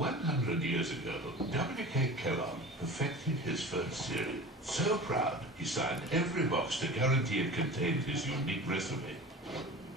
100 years ago, W.K. Kellogg perfected his first cereal. So proud, he signed every box to guarantee it contained his unique recipe.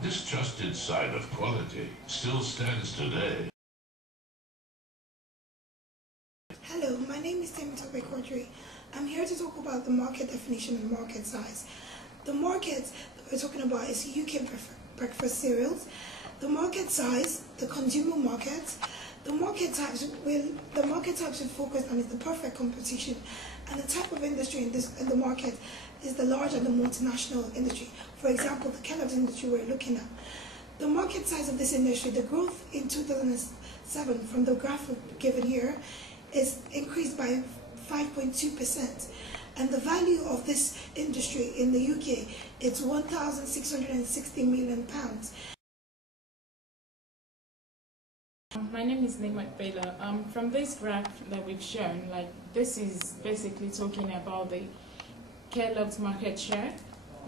This trusted sign of quality still stands today. Hello, my name is Timothy Quadri. I'm here to talk about the market definition and market size. The market that we're talking about is UK breakfast cereals. The market size, the consumer market. The market types we're focused on is the perfect competition, and the type of industry in the market is the large and the multinational industry. For example, the Kelloggs industry we're looking at. The market size of this industry, the growth in 2007 from the graph given here, is increased by 5.2%, and the value of this industry in the UK is £1,660 million. My name is Nemat Bela. From this graph that we've shown, this is basically talking about the Kellogg's market share.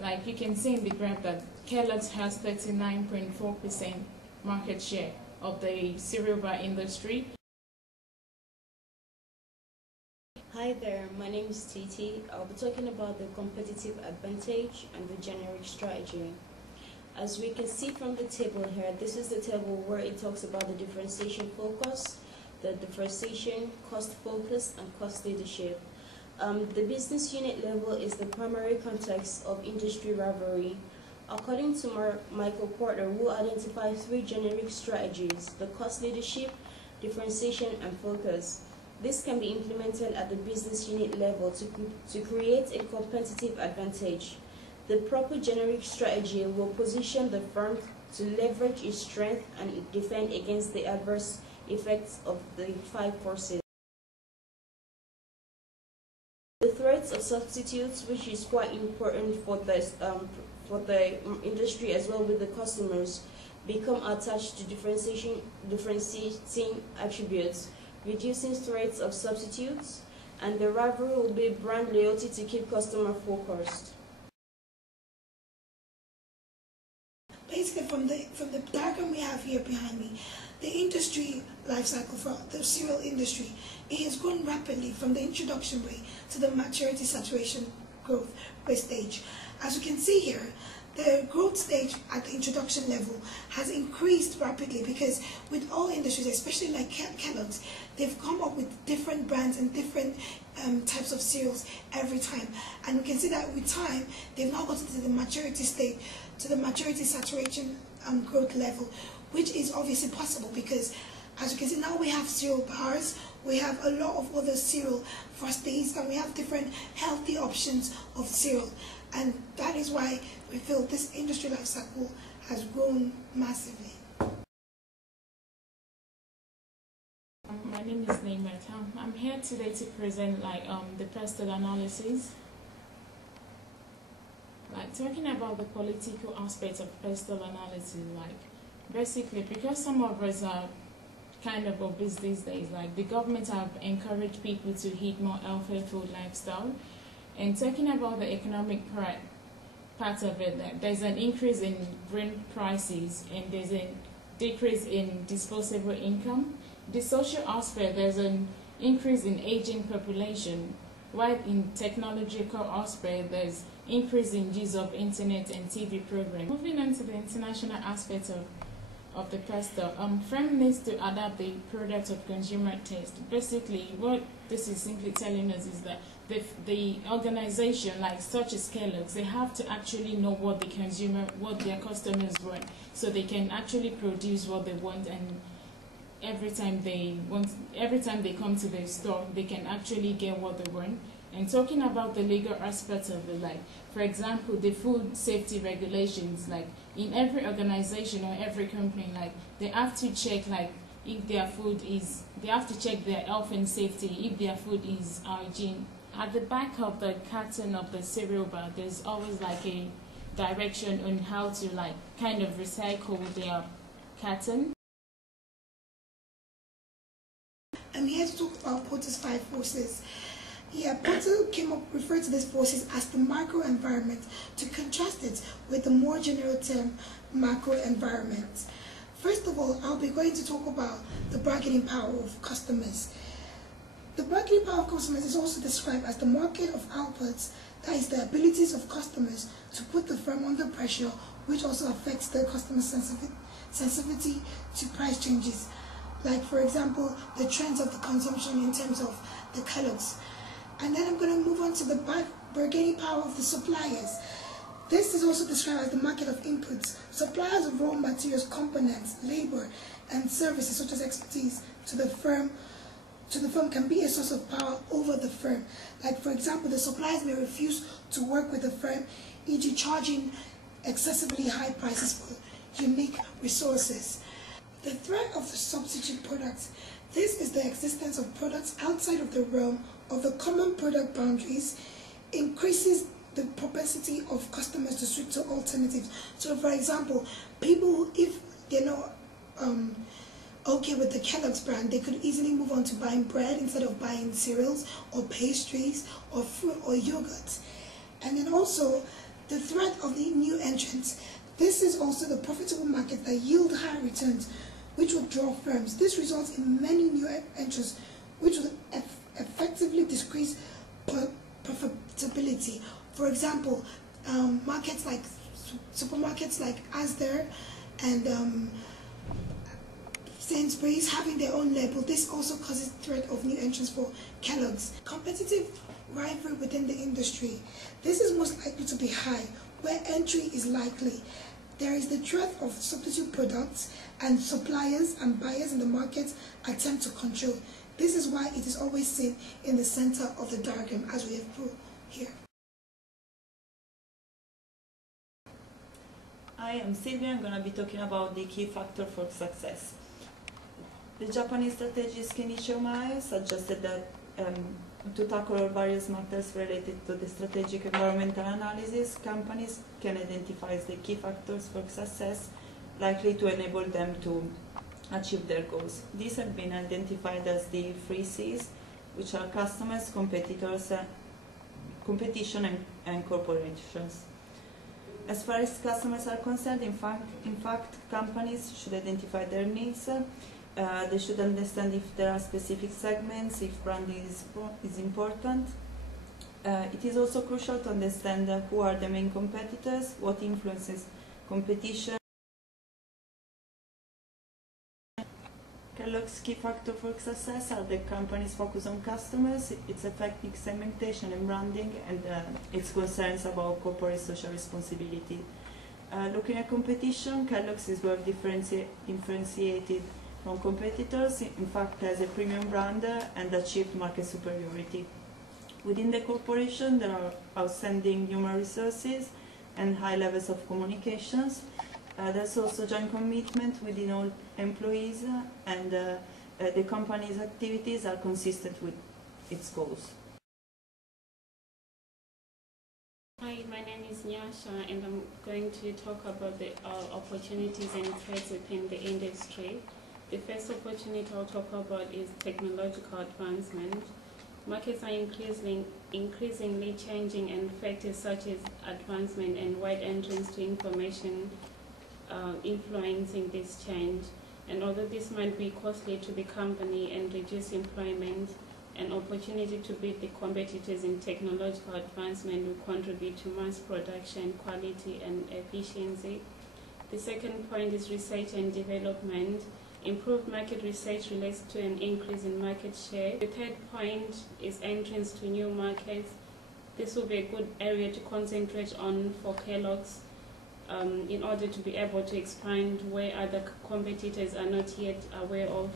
Like you can see in the graph that Kellogg's has 39.4% market share of the cereal bar industry. Hi there, my name is Titi. I'll be talking about the competitive advantage and the generic strategy. As we can see from the table here, this is the table where it talks about the differentiation focus, the differentiation, cost focus, and cost leadership. The business unit level is the primary context of industry rivalry. According to Michael Porter, who identified 3 generic strategies: the cost leadership, differentiation, and focus. This can be implemented at the business unit level to create a competitive advantage. The proper generic strategy will position the firm to leverage its strength and defend against the adverse effects of the 5 forces. The threats of substitutes, which is quite important for the industry as well with the customers, become attached to differentiating attributes, reducing threats of substitutes, and the rivalry will be brand loyalty to keep customer focused. Basically, from the diagram we have here behind me, the industry life cycle for the cereal industry, it has grown rapidly from the introduction rate to the maturity saturation growth rate stage. As you can see here, the growth stage at the introduction level has increased rapidly because with all industries, especially like Kellogg's, they've come up with different brands and different types of cereals every time. And we can see that with time, they've now gotten to the maturity state, to the maturity saturation growth level, which is obviously possible because, as you can see, now we have cereal bars, we have a lot of other cereal frosties, and we have different healthy options of cereal. And that is why we feel this industry life cycle has grown massively. My name is Nemat. I'm here today to present the pestle analysis. Talking about the political aspects of pestle analysis, basically because some of us are kind of obese these days, the government have encouraged people to eat more healthy food lifestyle. And talking about the economic part of it, there's an increase in grain prices and there's a decrease in disposable income. The social aspect, there's an increase in aging population, while in technological aspect, there's increase in use of internet and TV programs. Moving on to the international aspect of the pestle, firm needs to adapt the product of consumer taste. Basically, what this is simply telling us is that the organization, such as Kellogg's, they have to actually know what their customers want, so they can actually produce what they want, and every time they come to the store, they can actually get what they want. And talking about the legal aspects of it, for example, the food safety regulations, in every organization or every company, they have to check if their food is, they have to check their health and safety, if their food is hygiene. At the back of the carton of the cereal bar, there's always a direction on how to kind of recycle their carton. I'm here to talk about Porter's 5 forces. Yeah, Porter referred to these forces as the microenvironment to contrast it with the more general term macroenvironment. First of all, I'll be going to talk about the bargaining power of customers. The bargaining power of customers is also described as the market of outputs, that is the abilities of customers to put the firm under pressure, which also affects the customer sensitivity to price changes. Like, for example, the trends of the consumption in terms of the Kelloggs. And then I'm going to move on to the bargaining power of the suppliers. This is also described as the market of inputs. Suppliers of raw materials, components, labor, and services such as expertise to the firm can be a source of power over the firm. Like, for example, the suppliers may refuse to work with the firm, e.g. charging excessively high prices for unique resources. The threat of the substitute products. This is the existence of products outside of the realm of the common product boundaries, increases the propensity of customers to switch to alternatives. So, for example, people, if they're not okay with the Kellogg's brand, they could easily move on to buying bread instead of buying cereals or pastries or fruit or yogurt. And then also the threat of the new entrants. This is also the profitable market that yield high returns, which will draw firms. This results in many new entrants, which will effectively decrease profitability. For example, markets like supermarkets like Asda and Sainsbury's having their own label. This also causes threat of new entrants for Kellogg's. Competitive rivalry within the industry. This is most likely to be high, where entry is likely. There is the threat of substitute products, and suppliers and buyers in the market attempt to control. This is why it is always seen in the center of the diagram, as we have put here. Hi, I'm Sylvia. I'm going to be talking about the key factor for success. The Japanese strategist Kenichi Omae suggested that to tackle various matters related to the strategic environmental analysis, companies can identify the key factors for success likely to enable them to achieve their goals. These have been identified as the 3 C's, which are customers, competitors, competition, and corporations. As far as customers are concerned, in fact, companies should identify their needs. They should understand if there are specific segments, if branding is important. It is also crucial to understand who are the main competitors, what influences competition. Kellogg's key factor for success are the company's focus on customers, its effective segmentation and branding, and its concerns about corporate social responsibility. Looking at competition, Kellogg's is well differentiated from competitors, in fact has a premium brand and achieved market superiority. Within the corporation, there are outstanding human resources and high levels of communications. There's also joint commitment within all employees, and the company's activities are consistent with its goals. Hi, my name is Nyasha, and I'm going to talk about the opportunities and threats within the industry. The first opportunity I'll talk about is technological advancement. Markets are increasingly changing, and factors such as advancement and wide entrance to information influencing this change. And although this might be costly to the company and reduce employment, an opportunity to beat the competitors in technological advancement will contribute to mass production, quality, and efficiency. The second point is research and development. Improved market research relates to an increase in market share. The third point is entrance to new markets. This will be a good area to concentrate on for Kellogg's in order to be able to expand where other competitors are not yet aware of.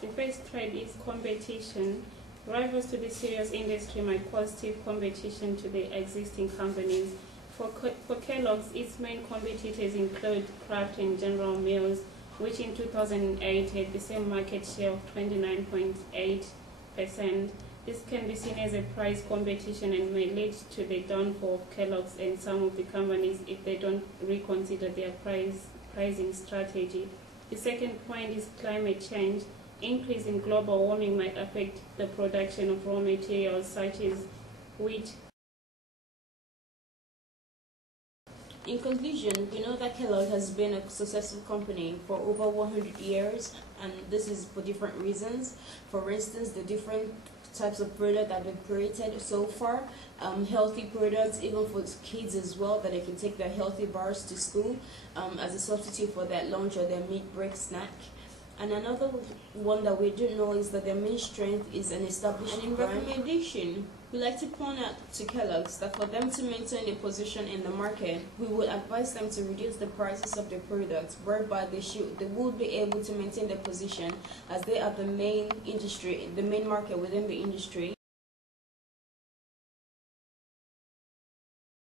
The first threat is competition. Rivals to the cereals industry might cause stiff competition to the existing companies. For Kellogg's, its main competitors include Kraft and General Mills, which in 2008 had the same market share of 29.8%. This can be seen as a price competition and may lead to the downfall of Kellogg's and some of the companies if they don't reconsider their pricing strategy. The second point is climate change. Increase in global warming might affect the production of raw materials such as wheat. In conclusion, we know that Kellogg has been a successful company for over 100 years, and this is for different reasons. For instance, the different types of product that they've created so far, healthy products even for kids as well, that they can take their healthy bars to school as a substitute for their lunch or their mid break snack. And another one that we do know is that their main strength is an established brand. In recommendation, we like to point out to Kellogg's that for them to maintain a position in the market, we would advise them to reduce the prices of their products, whereby they would be able to maintain their position as they are the main industry, the main market within the industry.